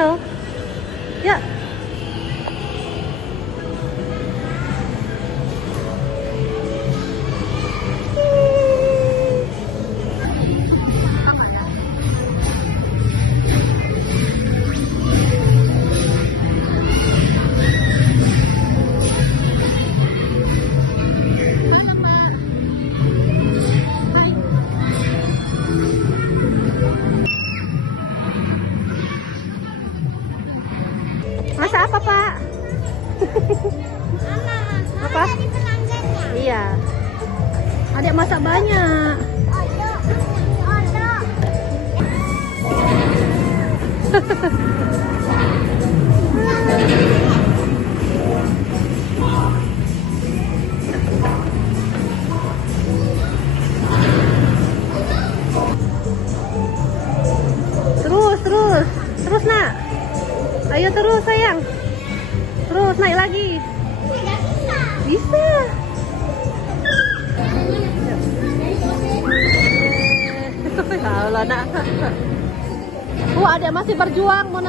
sana. Ya. Masak apa, Pak? Mama, Apa? jadi pelanggannya. Iya. Adik masak banyak. Odo, odo. Terus nak. Ayo terus sayang. Terus naik lagi. Tidak bisa. Bisa. Ya Allah nak. Adik masih berjuang mau naik.